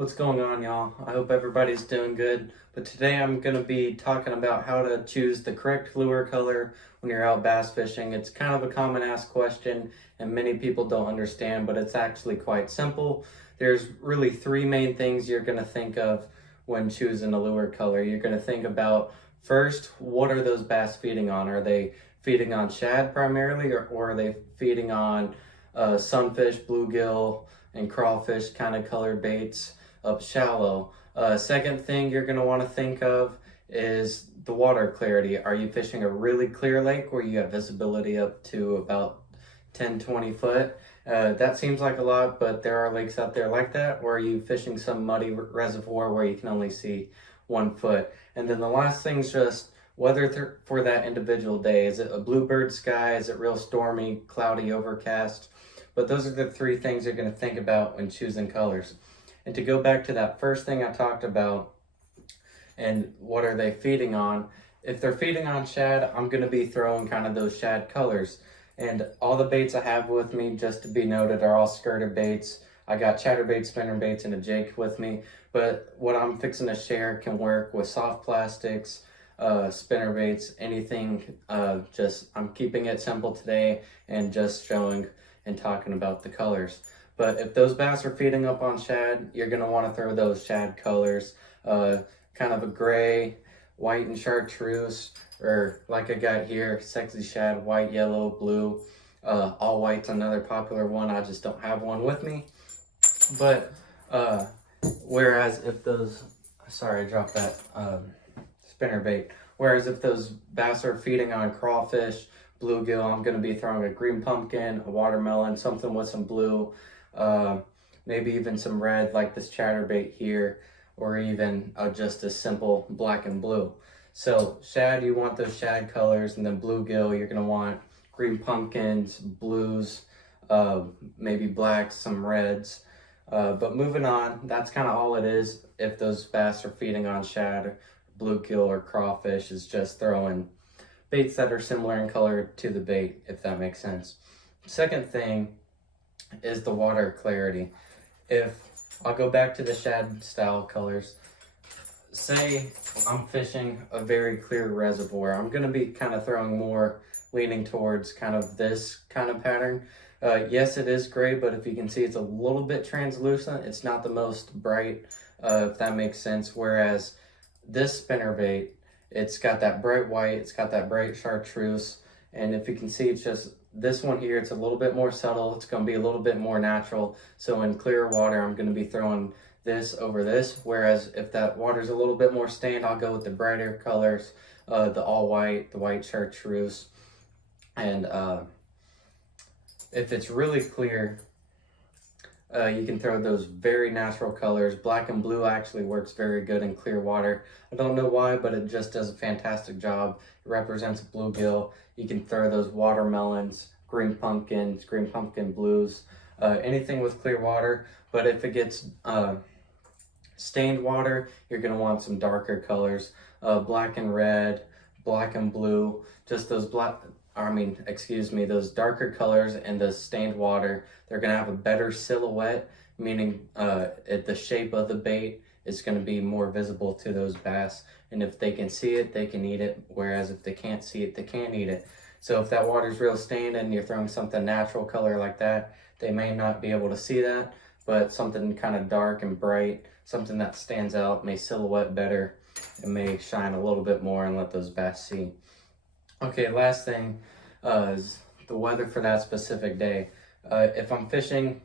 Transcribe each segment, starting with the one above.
What's going on, y'all? I hope everybody's doing good. But today I'm going to be talking about how to choose the correct lure color when you're out bass fishing. It's kind of a common asked question and many people don't understand, but it's actually quite simple. There's really three main things you're going to think of when choosing a lure color. You're going to think about first, what are those bass feeding on? Are they feeding on shad primarily, or are they feeding on sunfish, bluegill, and crawfish kind of colored baits up shallow? Second thing you're going to want to think of is the water clarity. Are you fishing a really clear lake where you have visibility up to about 10-20 foot? That seems like a lot, but there are lakes out there like that. Or are you fishing some muddy reservoir where you can only see 1 foot? And then the last thing is just weather for that individual day. Is it a bluebird sky? Is it real stormy, cloudy, overcast? But those are the three things you're going to think about when choosing colors. And to go back to that first thing I talked about, and what are they feeding on? If they're feeding on shad, I'm going to be throwing kind of those shad colors. And all the baits I have with me, just to be noted, are all skirted baits. I got chatterbait, spinner baits, and a jig with me. But what I'm fixing to share can work with soft plastics, spinner baits, anything. I'm keeping it simple today and just showing and talking about the colors. But if those bass are feeding up on shad, you're going to want to throw those shad colors, kind of a gray, white, and chartreuse, or like I got here, sexy shad, white, yellow, blue. All white's another popular one. I just don't have one with me. But whereas if those, sorry, I dropped that spinner bait. Whereas if those bass are feeding on crawfish, bluegill, I'm going to be throwing a green pumpkin, a watermelon, something with some blue, maybe even some red like this chatterbait here, or even just a simple black and blue. So shad, you want those shad colors, and then bluegill, you're going to want green pumpkins, blues, maybe blacks, some reds. But moving on, that's kind of all it is. If those bass are feeding on shad, bluegill, or crawfish, is just throwing baits that are similar in color to the bait, if that makes sense. Second thing is the water clarity. If I'll go back to the shad style colors, say I'm fishing a very clear reservoir, I'm going to be kind of throwing more leaning towards kind of this kind of pattern. Yes, it is gray, but if you can see, it's a little bit translucent. It's not the most bright, if that makes sense. Whereas this spinner bait, it's got that bright white, it's got that bright chartreuse, and if you can see, it's just this one here, it's a little bit more subtle. It's going to be a little bit more natural. So in clear water, I'm going to be throwing this over this. Whereas if that water's a little bit more stained, I'll go with the brighter colors, the all white, the white chartreuse. And if it's really clear, you can throw those very natural colors. Black and blue actually works very good in clear water. I don't know why, but it just does a fantastic job. It represents bluegill. You can throw those watermelons, green pumpkins, green pumpkin blues, anything with clear water. But if it gets stained water, you're going to want some darker colors, black and red, black and blue, just those those darker colors and the stained water. They're going to have a better silhouette, meaning the shape of the bait is going to be more visible to those bass. And if they can see it, they can eat it. Whereas if they can't see it, they can't eat it. So if that water's real stained and you're throwing something natural color like that, they may not be able to see that. But something kind of dark and bright, something that stands out, may silhouette better, and may shine a little bit more and let those bass see. Okay, last thing is the weather for that specific day. If I'm fishing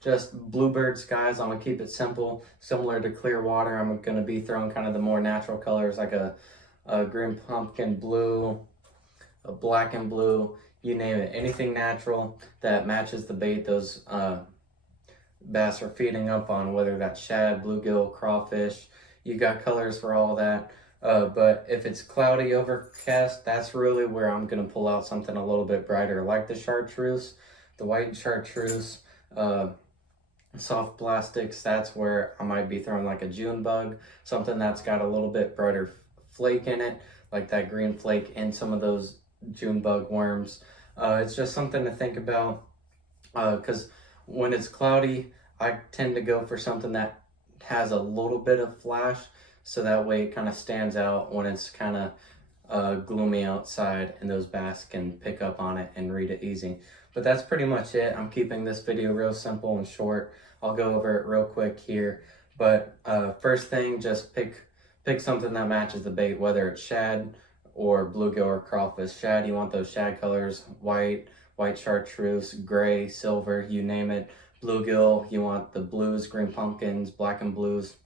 just bluebird skies, I'm going to keep it simple, similar to clear water. I'm going to be throwing kind of the more natural colors, like a green pumpkin blue, a black and blue, you name it. Anything natural that matches the bait those bass are feeding up on, whether that's shad, bluegill, crawfish. You got colors for all that. But if it's cloudy, overcast, that's really where I'm going to pull out something a little bit brighter, like the chartreuse, the white chartreuse, soft plastics. That's where I might be throwing like a June bug, something that's got a little bit brighter flake in it, like that green flake in some of those June bug worms. It's just something to think about, because when it's cloudy, I tend to go for something that has a little bit of flash, so that way it kind of stands out when it's kind of gloomy outside, and those bass can pick up on it and read it easy. But that's pretty much it. I'm keeping this video real simple and short. I'll go over it real quick here. But first thing, just pick something that matches the bait, whether it's shad or bluegill or crawfish. Shad, you want those shad colors, white chartreuse, gray, silver, you name it. Bluegill, you want the blues, green pumpkins, black and blues.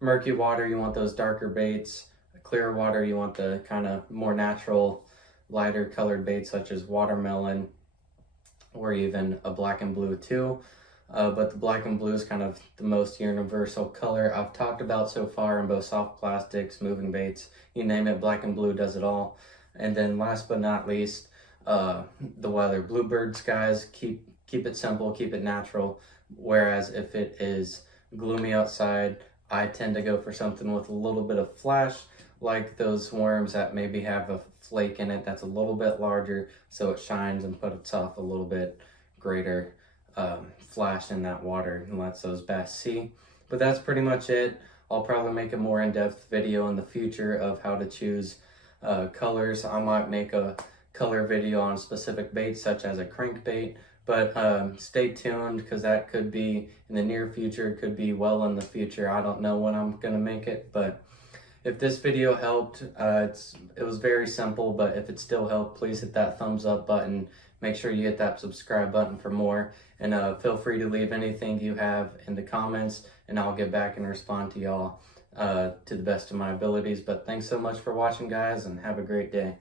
Murky water, you want those darker baits. Clear water, you want the kind of more natural, lighter colored baits such as watermelon, or even a black and blue too. But the black and blue is kind of the most universal color I've talked about so far in both soft plastics, moving baits, you name it, black and blue does it all. And then last but not least, the weather. Bluebird skies, keep it simple, keep it natural. Whereas if it is gloomy outside, I tend to go for something with a little bit of flash, like those worms that maybe have a flake in it that's a little bit larger, so it shines and puts off a little bit greater flash in that water and lets those bass see. But that's pretty much it. I'll probably make a more in-depth video in the future of how to choose colors. I might make a color video on specific baits such as a crankbait, but stay tuned, because that could be in the near future, it could be well in the future. I don't know when I'm gonna make it, but if this video helped, it was very simple, but if it still helped, please hit that thumbs up button. Make sure you hit that subscribe button for more, and feel free to leave anything you have in the comments, and I'll get back and respond to y'all to the best of my abilities. But thanks so much for watching, guys, and have a great day.